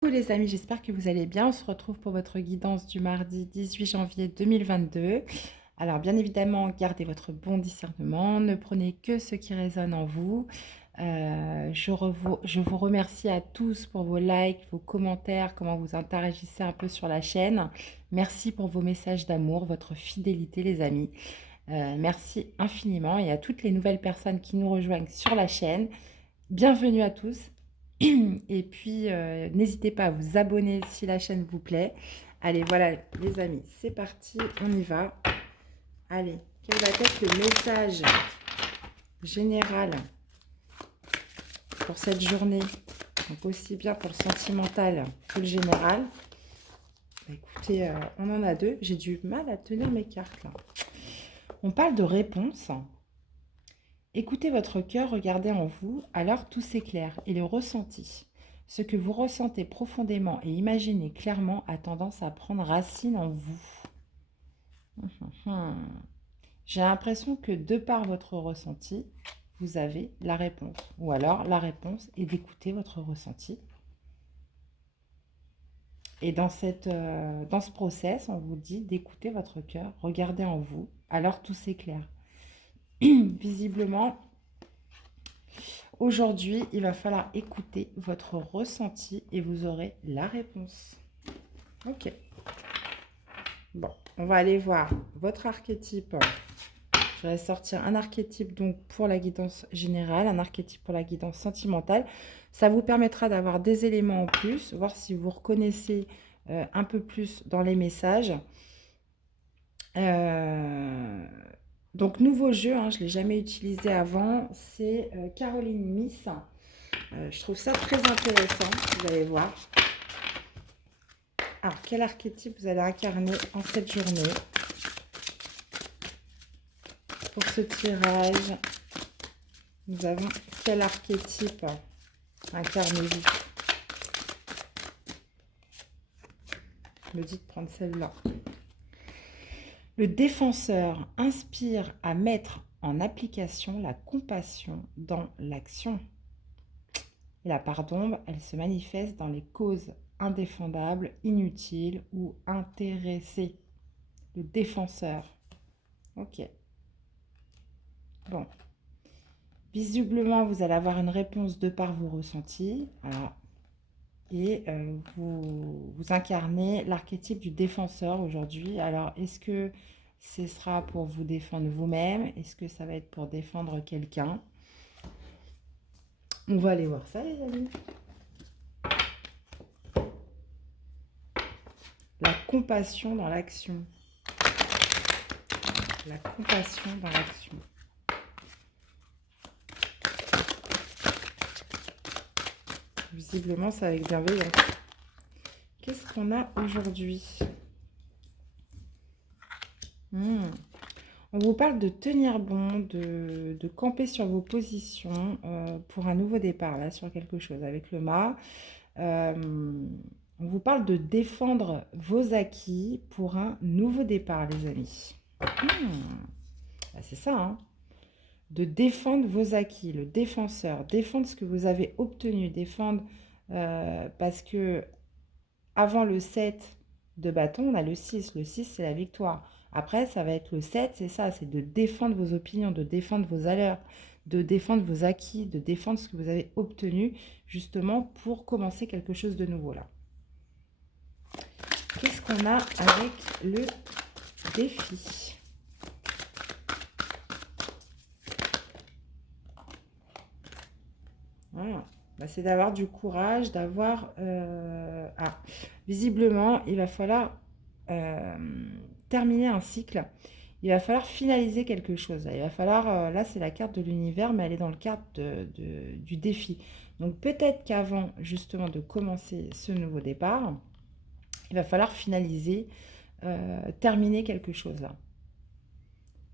Coucou les amis, j'espère que vous allez bien. On se retrouve pour votre guidance du mardi 18 janvier 2022. Alors bien évidemment, gardez votre bon discernement, ne prenez que ce qui résonne en vous. Je vous remercie à tous pour vos likes, vos commentaires, comment vous interagissez un peu sur la chaîne. Merci pour vos messages d'amour, votre fidélité les amis. Merci infiniment et à toutes les nouvelles personnes qui nous rejoignent sur la chaîne. Bienvenue à tous. Et puis, n'hésitez pas à vous abonner si la chaîne vous plaît. Allez, voilà les amis, c'est parti, on y va. Allez, quel va être le message général pour cette journée? Donc aussi bien pour le sentimental que le général. Bah, écoutez, on en a deux. J'ai du mal à tenir mes cartes là. On parle de réponse. Écoutez votre cœur, regardez en vous, alors tout s'éclaire et le ressenti. Ce que vous ressentez profondément et imaginez clairement a tendance à prendre racine en vous. J'ai l'impression que de par votre ressenti, vous avez la réponse. Ou alors la réponse est d'écouter votre ressenti. Et dans ce process, on vous dit d'écouter votre cœur, regardez en vous, alors tout s'éclaire. Visiblement, aujourd'hui, il va falloir écouter votre ressenti et vous aurez la réponse. Ok. Bon, on va aller voir votre archétype. Je vais sortir un archétype donc pour la guidance générale, un archétype pour la guidance sentimentale. Ça vous permettra d'avoir des éléments en plus, voir si vous reconnaissez un peu plus dans les messages. Donc, nouveau jeu, hein, je ne l'ai jamais utilisé avant, c'est Caroline Miss. Je trouve ça très intéressant, vous allez voir. Alors, quel archétype vous allez incarner en cette journée? Pour ce tirage, nous avons quel archétype incarnez-vous? Je me dis de prendre celle-là. Le défenseur inspire à mettre en application la compassion dans l'action. Et la part d'ombre, elle se manifeste dans les causes indéfendables, inutiles ou intéressées. Le défenseur. Ok. Bon. Visiblement, vous allez avoir une réponse de par vos ressentis. Alors, et vous incarnez l'archétype du défenseur aujourd'hui. Alors, est-ce que ce sera pour vous défendre vous-même? Est-ce que ça va être pour défendre quelqu'un? On va aller voir ça, les amis. La compassion dans l'action. La compassion dans l'action. Visiblement, c'est avec bienveillance. Qu'est-ce qu'on a aujourd'hui? On vous parle de tenir bon, de camper sur vos positions pour un nouveau départ, là, sur quelque chose. Avec le mât, on vous parle de défendre vos acquis pour un nouveau départ, les amis. Bah, c'est ça, hein. De défendre vos acquis, le défenseur, défendre ce que vous avez obtenu, défendre parce que avant le 7 de bâton, on a le 6. Le 6, c'est la victoire. Après, ça va être le 7, c'est ça, c'est de défendre vos opinions, de défendre vos valeurs, de défendre vos acquis, de défendre ce que vous avez obtenu, justement, pour commencer quelque chose de nouveau, là. Qu'est-ce qu'on a avec le défi? Voilà. Bah, c'est d'avoir du courage, d'avoir... visiblement, il va falloir terminer un cycle. Il va falloir finaliser quelque chose. Il va falloir... là, c'est la carte de l'univers, mais elle est dans le cadre du défi. Donc, peut-être qu'avant, justement, de commencer ce nouveau départ, il va falloir finaliser, terminer quelque chose, là.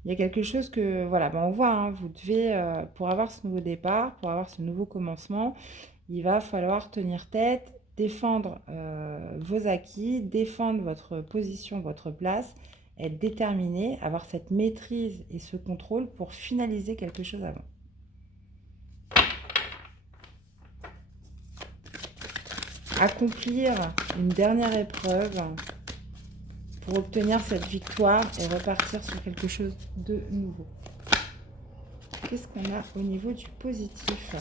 Il y a quelque chose que, voilà, ben on voit, hein, vous devez, pour avoir ce nouveau départ, pour avoir ce nouveau commencement, il va falloir tenir tête, défendre vos acquis, défendre votre position, votre place, être déterminé, avoir cette maîtrise et ce contrôle pour finaliser quelque chose avant. accomplir une dernière épreuve pour obtenir cette victoire et repartir sur quelque chose de nouveau. Qu'est-ce qu'on a au niveau du positif?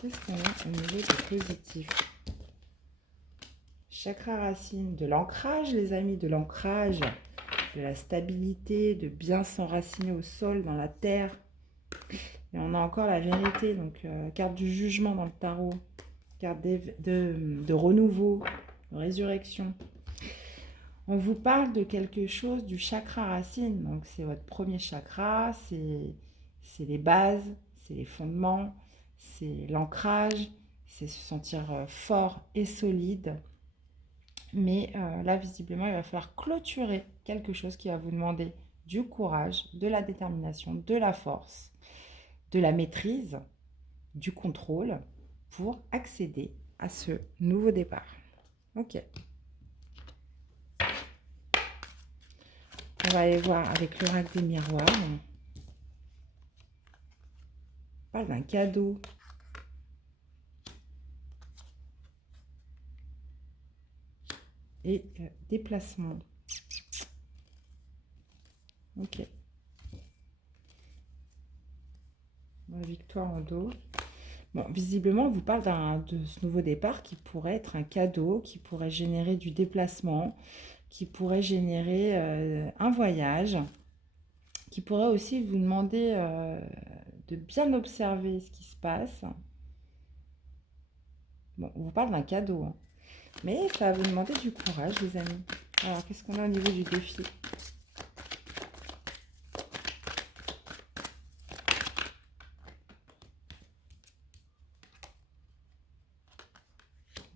Qu'est-ce qu'on a au niveau du positif? Chakra racine, de l'ancrage, les amis, de l'ancrage, de la stabilité, de bien s'enraciner au sol, dans la terre. Et on a encore la vérité, donc carte du jugement dans le tarot, carte de renouveau, de résurrection. On vous parle de quelque chose du chakra racine, donc c'est votre premier chakra, c'est les bases, c'est les fondements, c'est l'ancrage, c'est se sentir fort et solide. Mais là, visiblement, il va falloir clôturer quelque chose qui va vous demander du courage, de la détermination, de la force, de la maîtrise, du contrôle pour accéder à ce nouveau départ. Ok. On va aller voir avec l'oracle des miroirs. On parle d'un cadeau. Et déplacement. Ok. La victoire en dos. Bon, visiblement, on vous parle de ce nouveau départ qui pourrait être un cadeau, qui pourrait générer du déplacement, qui pourrait générer un voyage, qui pourrait aussi vous demander de bien observer ce qui se passe. Bon, on vous parle d'un cadeau, hein. Mais ça va vous demander du courage, les amis. Alors, qu'est-ce qu'on a au niveau du défi?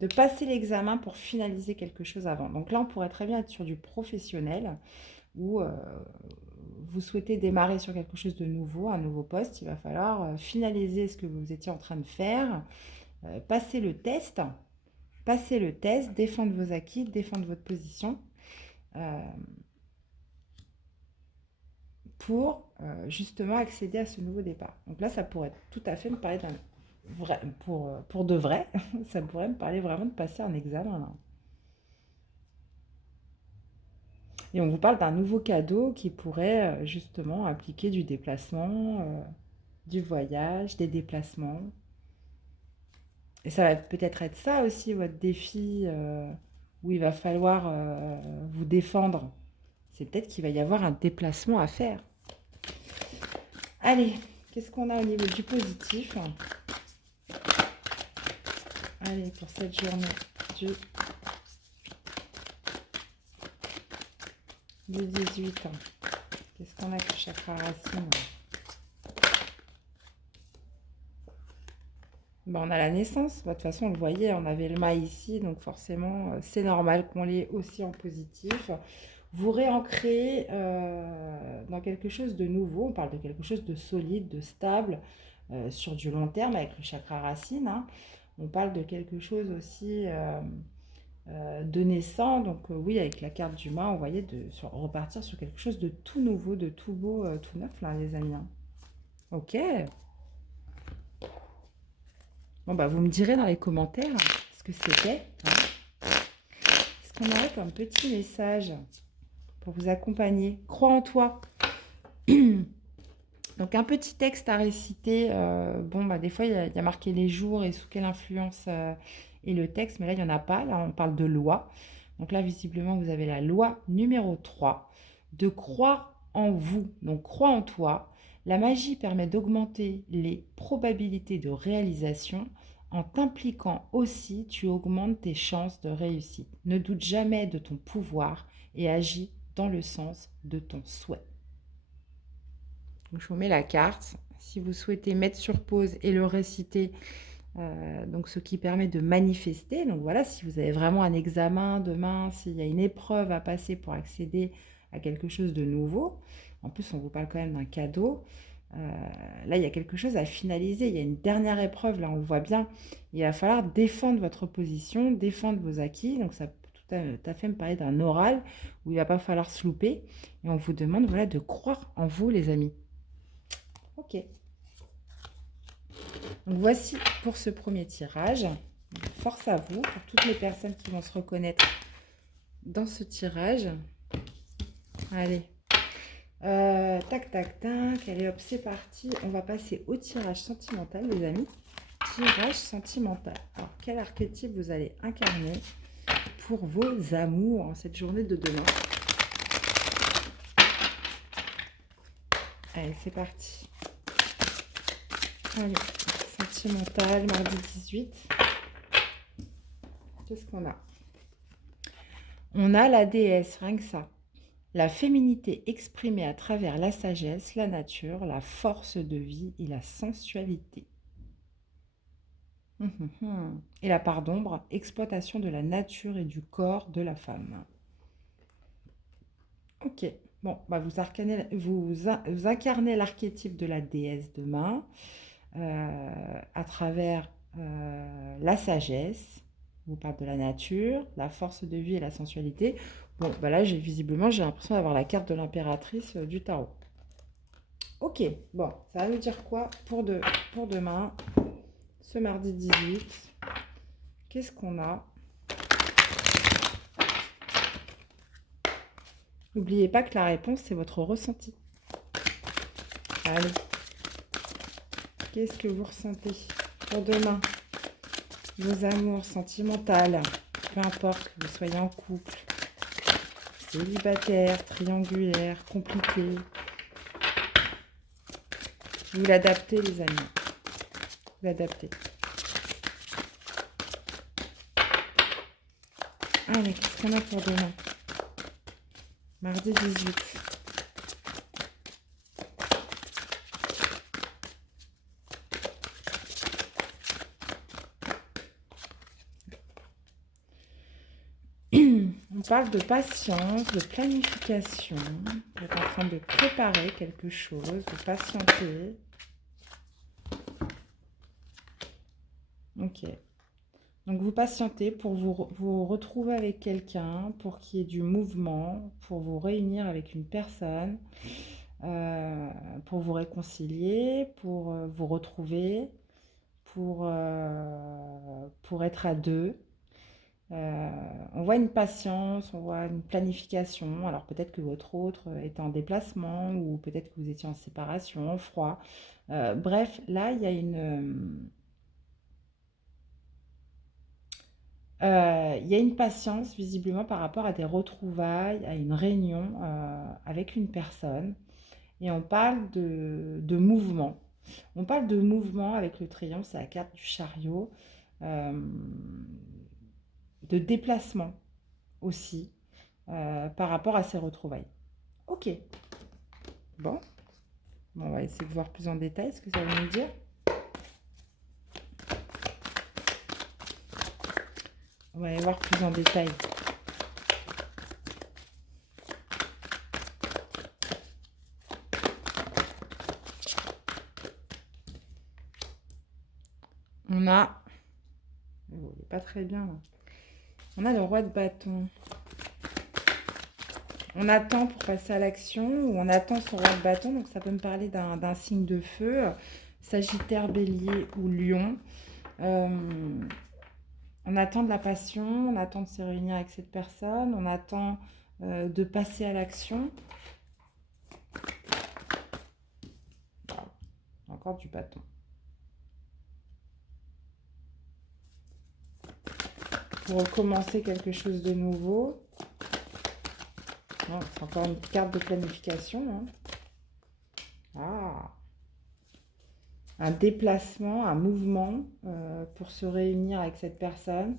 De passer l'examen pour finaliser quelque chose avant. Donc là, on pourrait très bien être sur du professionnel ou vous souhaitez démarrer sur quelque chose de nouveau, un nouveau poste. Il va falloir finaliser ce que vous étiez en train de faire, passer le test, défendre vos acquis, défendre votre position pour justement accéder à ce nouveau départ. Donc là, ça pourrait tout à fait me parler d'un vrai, pour de vrai, ça pourrait me parler vraiment de passer un examen là. Et on vous parle d'un nouveau cadeau qui pourrait justement impliquer du déplacement, du voyage, des déplacements. Et ça va peut-être être ça aussi votre défi où il va falloir vous défendre. C'est peut-être qu'il va y avoir un déplacement à faire. Allez, qu'est-ce qu'on a au niveau du positif? Allez, pour cette journée du 18. Qu'est-ce qu'on a que chakra racine? Bon, on a la naissance. De toute façon, on le voyait, on avait le mât ici, donc forcément, c'est normal qu'on l'ait aussi en positif. Vous réancrez dans quelque chose de nouveau. On parle de quelque chose de solide, de stable, sur du long terme avec le chakra racine, hein. On parle de quelque chose aussi de naissant. Donc oui, avec la carte du mât, on voyait repartir sur quelque chose de tout nouveau, de tout beau, tout neuf, là, les amis, hein. Ok. Bon, bah, vous me direz dans les commentaires ce que c'était, hein. Qu'est-ce qu'on aurait comme petit message pour vous accompagner? Crois en toi. Donc, un petit texte à réciter. Bon, bah, des fois, il y a marqué les jours et sous quelle influence est le texte. Mais là, il n'y en a pas. Là, on parle de loi. Donc là, visiblement, vous avez la loi numéro 3. De croire en vous. Donc, crois en toi. La magie permet d'augmenter les probabilités de réalisation. En t'impliquant aussi, tu augmentes tes chances de réussite. Ne doute jamais de ton pouvoir et agis dans le sens de ton souhait. Donc, je vous mets la carte. Si vous souhaitez mettre sur pause et le réciter, donc ce qui permet de manifester. Donc voilà, si vous avez vraiment un examen demain, s'il y a une épreuve à passer pour accéder à quelque chose de nouveau, en plus on vous parle quand même d'un cadeau, là il y a quelque chose à finaliser, il y a une dernière épreuve, là on le voit bien, il va falloir défendre votre position, défendre vos acquis, donc ça peut tout à fait me parler d'un oral où il ne va pas falloir se louper, et on vous demande voilà, de croire en vous les amis. Ok. Donc voici pour ce premier tirage. Force à vous, pour toutes les personnes qui vont se reconnaître dans ce tirage. Allez. Tac, tac, tac. Allez, hop, c'est parti. On va passer au tirage sentimental, les amis. Tirage sentimental. Alors, quel archétype vous allez incarner pour vos amours en cette journée de demain? Allez, c'est parti. Allez, sentimental, mardi 18. Qu'est-ce qu'on a? On a la déesse, rien que ça. La féminité exprimée à travers la sagesse, la nature, la force de vie et la sensualité. Et la part d'ombre, exploitation de la nature et du corps de la femme. Ok, bon, bah vous incarnez l'archétype de la déesse demain à travers la sagesse. Vous parlez de la nature, la force de vie et la sensualité. Bon, bah là, visiblement, j'ai l'impression d'avoir la carte de l'impératrice du tarot. Ok, bon, ça va nous dire quoi pour demain, ce mardi 18? Qu'est-ce qu'on a? N'oubliez pas que la réponse, c'est votre ressenti. Allez, qu'est-ce que vous ressentez pour demain? Vos amours sentimentales, peu importe que vous soyez en couple, célibataire, triangulaire, compliqué. Vous l'adaptez, les amis. Vous l'adaptez. Allez, qu'est-ce qu'on a pour demain? Mardi 18. On parle de patience, de planification. Vous êtes en train de préparer quelque chose, de patienter. Ok. Donc vous patientez pour vous retrouver avec quelqu'un, pour qu'il y ait du mouvement, pour vous réunir avec une personne, pour vous réconcilier, pour vous retrouver, pour être à deux. On voit une patience, on voit une planification. Alors peut-être que votre autre est en déplacement ou peut-être que vous étiez en séparation, en froid. Bref, là, il y a une patience visiblement par rapport à des retrouvailles, à une réunion avec une personne. Et on parle de mouvement. On parle de mouvement avec le triomphe, c'est la carte du chariot. Euh, de déplacement aussi par rapport à ces retrouvailles. Ok. Bon. On va essayer de voir plus en détail ce que ça veut nous dire. On va aller voir plus en détail. On a... Oh, il n'est pas très bien là. On a le roi de bâton. On attend pour passer à l'action ou on attend son roi de bâton. Donc ça peut me parler d'un signe de feu. Sagittaire, bélier ou lion. On attend de la passion, on attend de se réunir avec cette personne, on attend de passer à l'action. Encore du bâton. Pour recommencer quelque chose de nouveau. C'est encore une carte de planification. Hein. Ah, un déplacement, un mouvement pour se réunir avec cette personne,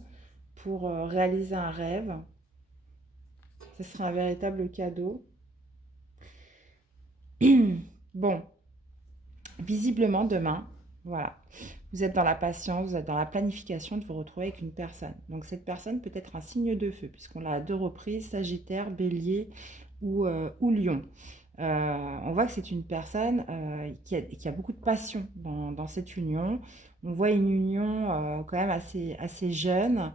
pour réaliser un rêve. Ce serait un véritable cadeau. Bon, visiblement demain, voilà, vous êtes dans la patience, vous êtes dans la planification de vous retrouver avec une personne. Donc cette personne peut être un signe de feu, puisqu'on l'a à deux reprises, Sagittaire, Bélier ou Lion. On voit que c'est une personne qui a beaucoup de passion dans cette union. On voit une union quand même assez jeune.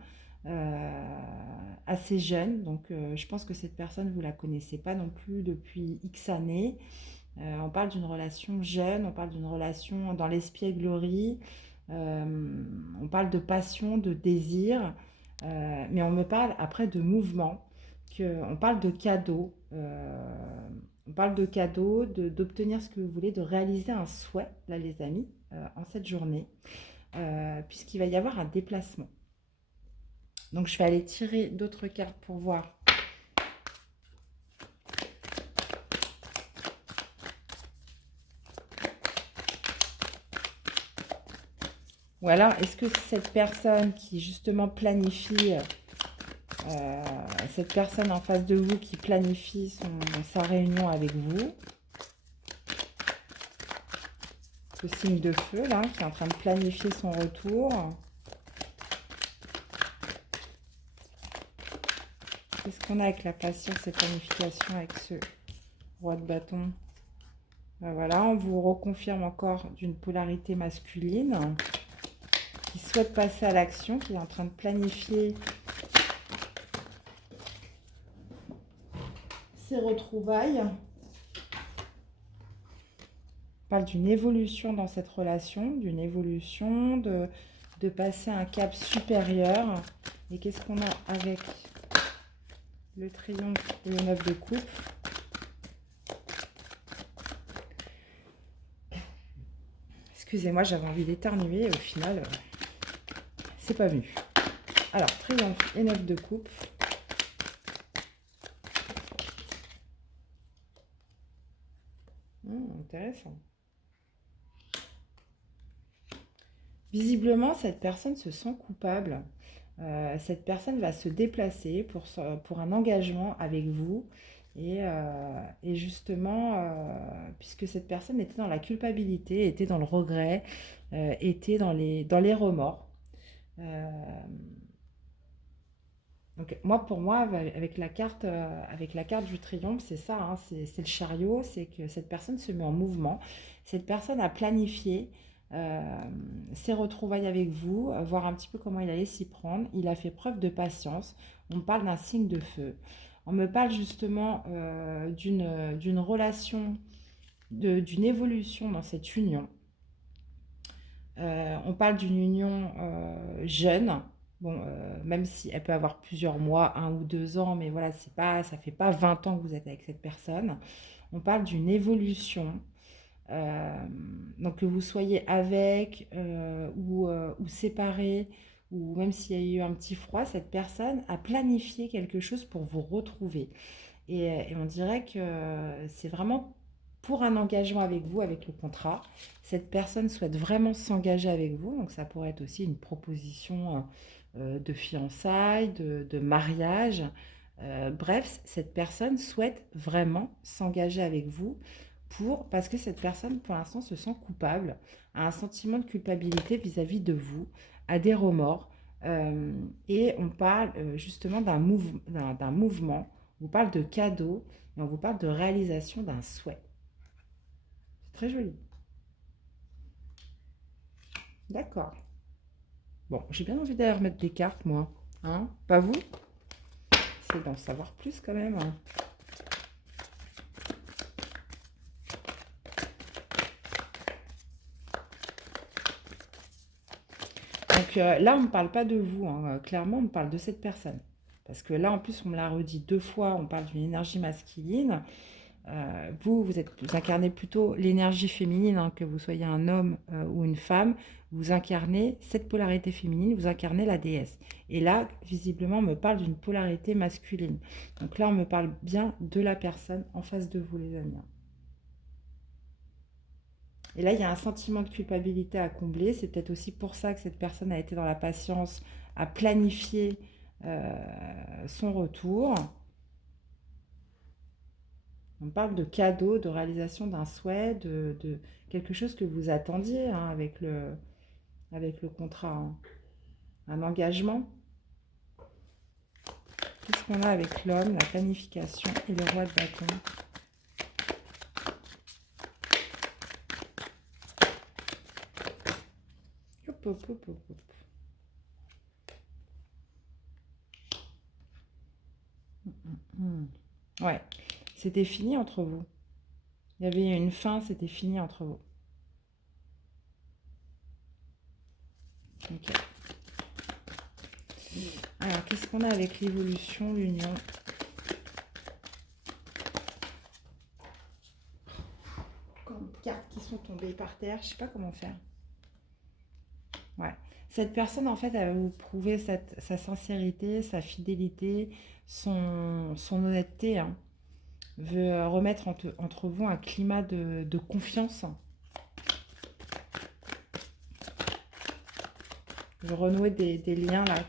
Donc je pense que cette personne, vous ne la connaissez pas non plus depuis X années. On parle d'une relation jeune, on parle d'une relation dans l'espièglerie, on parle de passion, de désir, mais on me parle après de mouvement, on parle de cadeaux, on parle de cadeaux, d'obtenir ce que vous voulez, de réaliser un souhait, là les amis, en cette journée, puisqu'il va y avoir un déplacement. Donc je vais aller tirer d'autres cartes pour voir. Ou alors, est-ce que cette personne qui justement planifie, cette personne en face de vous qui planifie sa réunion avec vous, ce signe de feu là, qui est en train de planifier son retour. Qu'est-ce qu'on a avec la patience et planification avec ce roi de bâton? Ben voilà, on vous reconfirme encore d'une polarité masculine qui souhaite passer à l'action, qui est en train de planifier ses retrouvailles. On parle d'une évolution dans cette relation, d'une évolution, de passer un cap supérieur. Et qu'est-ce qu'on a avec le triomphe et le 9 de coupe? Excusez-moi, j'avais envie d'éternuer et au final, c'est pas venu. Alors, triomphe et 9 de coupe. Intéressant. Visiblement, cette personne se sent coupable. Cette personne va se déplacer pour un engagement avec vous. Et justement, puisque cette personne était dans la culpabilité, était dans le regret, était dans les remords. Donc moi, pour moi, avec la carte du triomphe, c'est ça, hein, c'est le chariot, c'est que cette personne se met en mouvement. Cette personne a planifié euh, ses retrouvailles avec vous, voir un petit peu comment il allait s'y prendre. Il a fait preuve de patience. On me parle d'un signe de feu. On me parle justement d'une relation, d'une évolution dans cette union. On parle d'une union jeune. Bon, même si elle peut avoir plusieurs mois, 1 ou 2 ans, mais voilà, c'est pas, ça fait pas 20 ans que vous êtes avec cette personne. On parle d'une évolution. euh, donc que vous soyez avec ou séparés, ou même s'il y a eu un petit froid, cette personne a planifié quelque chose pour vous retrouver. Et on dirait que c'est vraiment pour un engagement avec vous, avec le contrat. Cette personne souhaite vraiment s'engager avec vous, donc ça pourrait être aussi une proposition de fiançailles, de mariage. Bref, cette personne souhaite vraiment s'engager avec vous parce que cette personne, pour l'instant, se sent coupable, a un sentiment de culpabilité vis-à-vis de vous, a des remords. euh, et on parle justement d'un mouvement, on vous parle de cadeaux et on vous parle de réalisation d'un souhait. C'est très joli. D'accord. Bon, j'ai bien envie d'aller remettre des cartes, moi. Hein? Pas vous? C'est d'en savoir plus quand même, hein. Donc là, on ne parle pas de vous, hein. Clairement, on parle de cette personne. Parce que là, en plus, on me l'a redit 2 fois, on parle d'une énergie masculine. Vous incarnez plutôt l'énergie féminine, hein, que vous soyez un homme ou une femme. Vous incarnez cette polarité féminine, vous incarnez la déesse. Et là, visiblement, on me parle d'une polarité masculine. Donc là, on me parle bien de la personne en face de vous, les amis. Et là, il y a un sentiment de culpabilité à combler. C'est peut-être aussi pour ça que cette personne a été dans la patience, a planifié son retour. On parle de cadeau, de réalisation d'un souhait, de quelque chose que vous attendiez, hein, avec le contrat, hein. Un engagement. Qu'est-ce qu'on a avec l'homme, la planification et le roi de bâton? Hop, hop, hop, hop, hop. Ouais, c'était fini entre vous. Il y avait une fin, c'était fini entre vous. Ok. Alors, qu'est-ce qu'on a avec l'évolution, l'union? Encore des cartes qui sont tombées par terre, je sais pas comment faire. Ouais. Cette personne, en fait, elle va vous prouver sa sincérité, sa fidélité, son honnêteté, hein. Veut remettre entre vous un climat de confiance. Veut renouer des liens, là.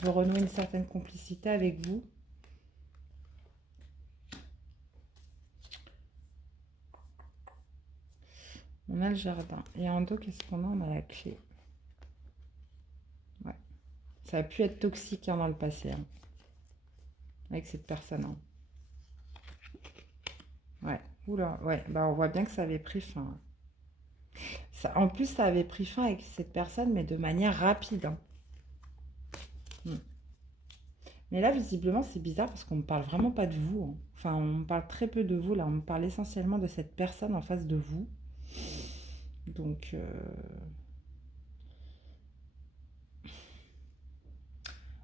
Veut renouer une certaine complicité avec vous. On a le jardin. Et en dos, qu'est-ce qu'on a? On a la clé. Ouais. Ça a pu être toxique, hein, dans le passé, hein, avec cette personne, hein. Ouais. Oula, ouais. Bah, on voit bien que ça avait pris fin. Ça, en plus, ça avait pris fin avec cette personne, mais de manière rapide, hein. Hmm. Mais là, visiblement, c'est bizarre parce qu'on ne parle vraiment pas de vous, hein. Enfin, on parle très peu de vous, là. On me parle essentiellement de cette personne en face de vous. Donc,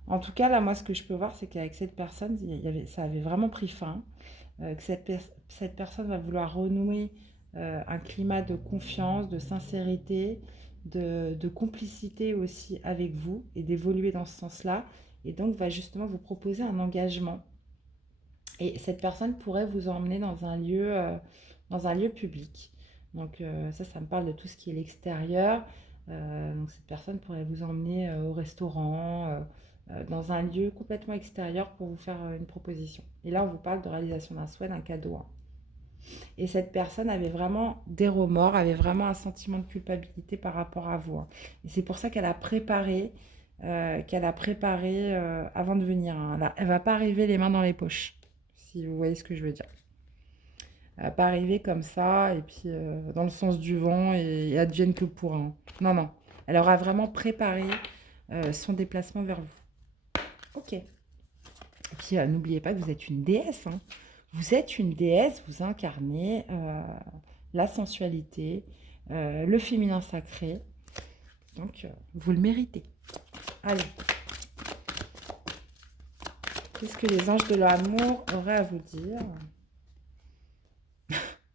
en tout cas, là, moi, ce que je peux voir, c'est qu'avec cette personne, ça avait vraiment pris fin. Que cette personne va vouloir renouer un climat de confiance, de sincérité, de complicité aussi avec vous et d'évoluer dans ce sens-là. Et donc, va justement vous proposer un engagement. Et cette personne pourrait vous emmener dans un lieu public. Donc ça me parle de tout ce qui est l'extérieur. Donc cette personne pourrait vous emmener au restaurant, dans un lieu complètement extérieur pour vous faire une proposition. Et là, on vous parle de réalisation d'un souhait, d'un cadeau, hein. Et cette personne avait vraiment des remords, avait vraiment un sentiment de culpabilité par rapport à vous, hein. Et c'est pour ça qu'elle a préparé avant de venir, hein. Elle va pas arriver les mains dans les poches, si vous voyez ce que je veux dire. Elle va pas arriver comme ça, et puis dans le sens du vent, et advienne que pourra, hein. Non, non. Elle aura vraiment préparé son déplacement vers vous. Ok. Et puis n'oubliez pas que vous êtes une déesse, hein. Vous êtes une déesse, vous incarnez la sensualité, le féminin sacré. Donc, vous le méritez. Allez. Qu'est-ce que les anges de l'amour auraient à vous dire?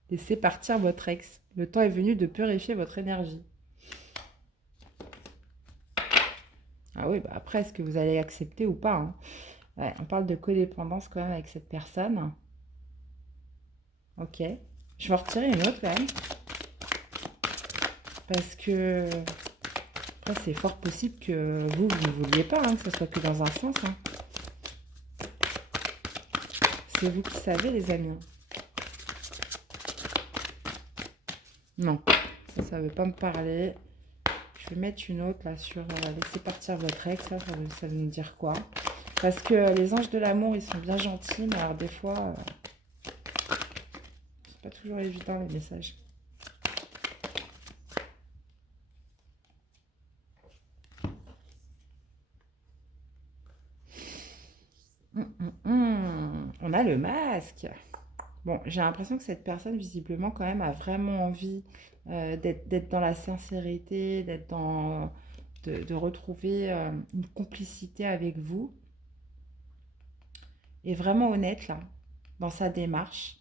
Laissez partir votre ex. Le temps est venu de purifier votre énergie. Ah oui, bah après, est-ce que vous allez accepter ou pas, hein? Ouais, on parle de codépendance quand même avec cette personne. Ok. Je vais en retirer une autre quand même. Parce que après, c'est fort possible que vous ne vouliez pas, hein, que ce soit que dans un sens, hein. C'est vous qui savez, les amis. Non, ça ne veut pas me parler. Je vais mettre une autre là sur laisser partir votre ex. Ça veut nous dire quoi? Parce que les anges de l'amour, ils sont bien gentils, mais alors des fois, c'est pas toujours évident les messages. On a le masque. Bon, j'ai l'impression que cette personne, visiblement, quand même, a vraiment envie d'être dans la sincérité, de retrouver une complicité avec vous. Et vraiment honnête, là, dans sa démarche.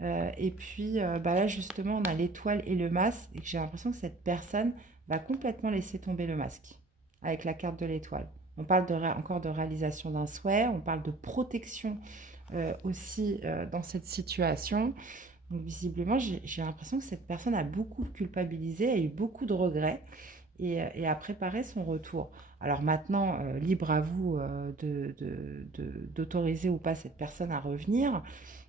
Et puis, bah là, justement, on a l'étoile et le masque. Et j'ai l'impression que cette personne va complètement laisser tomber le masque avec la carte de l'étoile. On parle encore de réalisation d'un souhait, on parle de protection aussi dans cette situation. Donc visiblement, j'ai l'impression que cette personne a beaucoup culpabilisé, a eu beaucoup de regrets et a préparé son retour. Alors maintenant, libre à vous d'autoriser ou pas cette personne à revenir,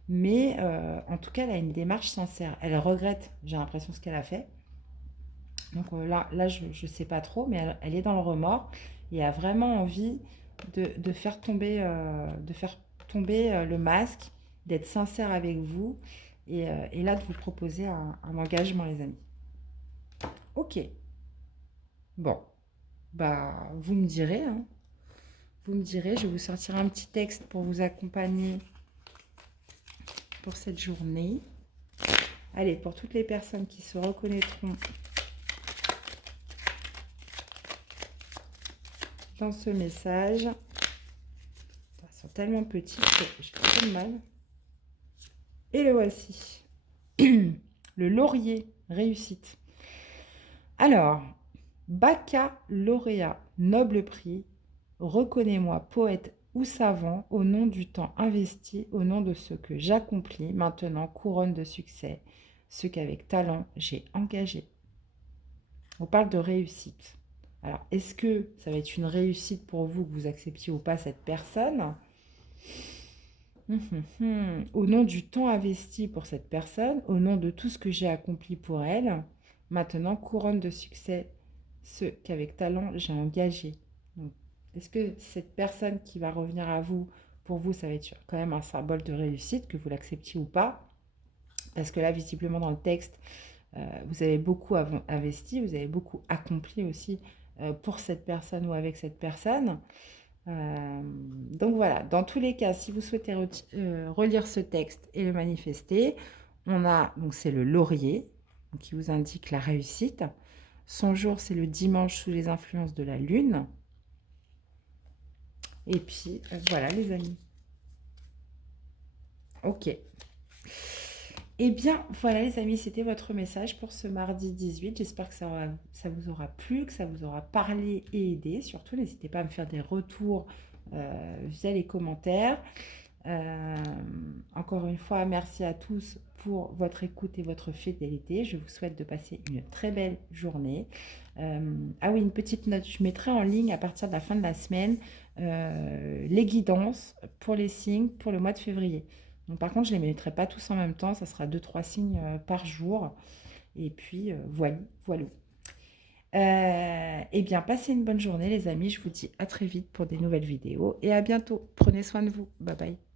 mais en tout cas, elle a une démarche sincère. Elle regrette, j'ai l'impression, ce qu'elle a fait. Donc là je ne sais pas trop, mais elle est dans le remords et a vraiment envie de faire tomber le masque, d'être sincère avec vous et là de vous proposer un engagement, les amis. Ok, bon, bah vous me direz, hein. Vous me direz, je vais vous sortir un petit texte pour vous accompagner pour cette journée. Allez, pour toutes les personnes qui se reconnaîtront dans ce message, ils sont tellement petits que j'ai trop de mal. Et le voici. Le laurier, réussite. Alors, baccalauréat, noble prix, reconnais-moi poète ou savant, au nom du temps investi, au nom de ce que j'accomplis, maintenant couronne de succès, ce qu'avec talent j'ai engagé. On parle de réussite. Alors, est-ce que ça va être une réussite pour vous, que vous acceptiez ou pas cette personne? Au nom du temps investi pour cette personne, au nom de tout ce que j'ai accompli pour elle, maintenant couronne de succès, ce qu'avec talent j'ai engagé. Donc, est-ce que cette personne qui va revenir à vous, pour vous, ça va être quand même un symbole de réussite, que vous l'acceptiez ou pas? Parce que là, visiblement, dans le texte, vous avez beaucoup investi, vous avez beaucoup accompli aussi pour cette personne ou avec cette personne. Donc voilà, dans tous les cas, si vous souhaitez relire ce texte et le manifester, on a, donc c'est le laurier, qui vous indique la réussite. Son jour, c'est le dimanche sous les influences de la lune. Et puis, voilà les amis. Ok. Eh bien, voilà les amis, c'était votre message pour ce mardi 18. J'espère que ça vous aura plu, que ça vous aura parlé et aidé. Surtout, n'hésitez pas à me faire des retours via les commentaires. Encore une fois, merci à tous pour votre écoute et votre fidélité. Je vous souhaite de passer une très belle journée. Ah oui, une petite note, je mettrai en ligne à partir de la fin de la semaine les guidances pour les signes pour le mois de février. Donc, par contre, je ne les mettrai pas tous en même temps, ça sera 2-3 signes par jour. Et puis, voilà, voilà. Eh bien, passez une bonne journée les amis, je vous dis à très vite pour des nouvelles vidéos et à bientôt. Prenez soin de vous, bye bye.